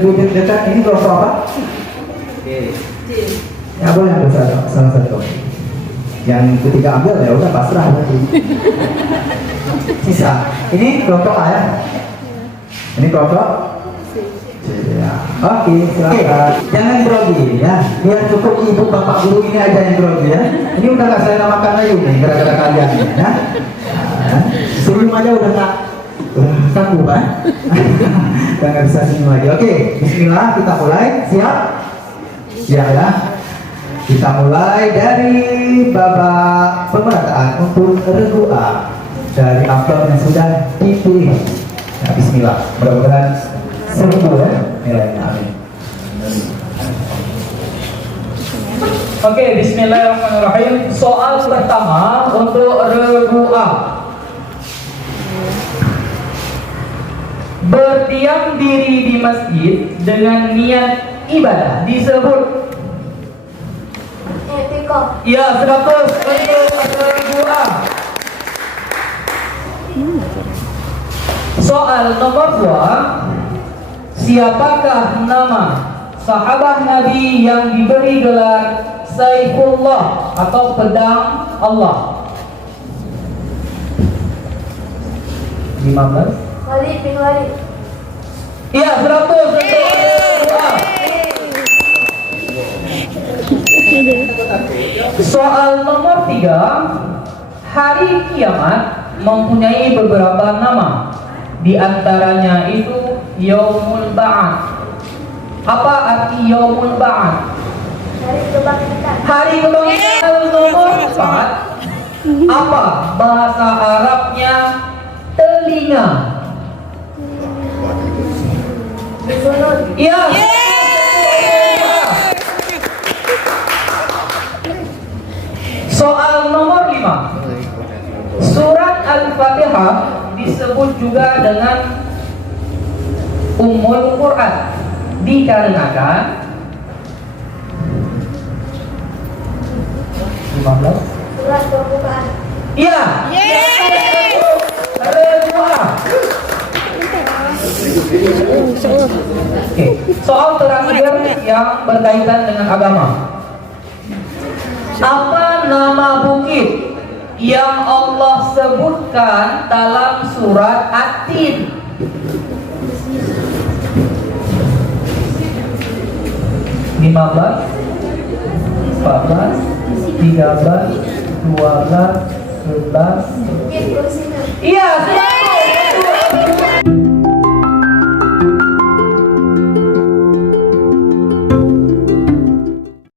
lebih dekat ini kelompok apa? Ya boleh ambil salah satu. Yang ketiga ambil ya udah pasrah berarti. Sisa. Ini kelompok A ya. Ini kelompok C ya. Oke, silakan. Jangan grogi ya. Biar cukup ibu bapak guru ini aja yang grogi ya. Ini udah nggak saya namakan lagi nih gara-gara kalian ya. Nah, senyum aja udah nggak sanggup kan? Udah nggak bisa senyum lagi. Oke, Bismillah kita mulai. Siap? Siap ya. Kita mulai dari babak pemerataan untuk regu A dari amplop yang sudah dipilih. Nah, Bismillah. Mudah-mudahan 1000 ya nilainya. Amin. Oke, Bismillahirrahmanirrahim. Soal pertama untuk regu A. Berdiam diri di masjid dengan niat ibadah disebut. Ya, 100 untuk regu A. Soal nomor 2. Siapakah nama sahabat Nabi yang diberi gelar Saifullah atau pedang Allah? 15. Khalid bin Walid. Iya, 100 untuk regu A. Soal nomor 3. Hari kiamat mempunyai beberapa nama. Di antaranya itu Yaumul Ba'ats. Apa arti Yaumul Ba'ats? Hari kebangkitan. Hari kebangkitan nomor 4. Apa bahasa Arabnya telinga? Bergunut. Iya. Soal nomor 5. Surat Al-Fatihah disebut juga dengan Ummul Quran dikarenakan 15. Surat pembukaan. Iya. Kedua. Oke. Soal terakhir yang berkaitan dengan agama. Apa nama bukit yang Allah sebutkan dalam surat At-Tin? 15, 14, 13, 12, 11. Bukit Kursi. Iya,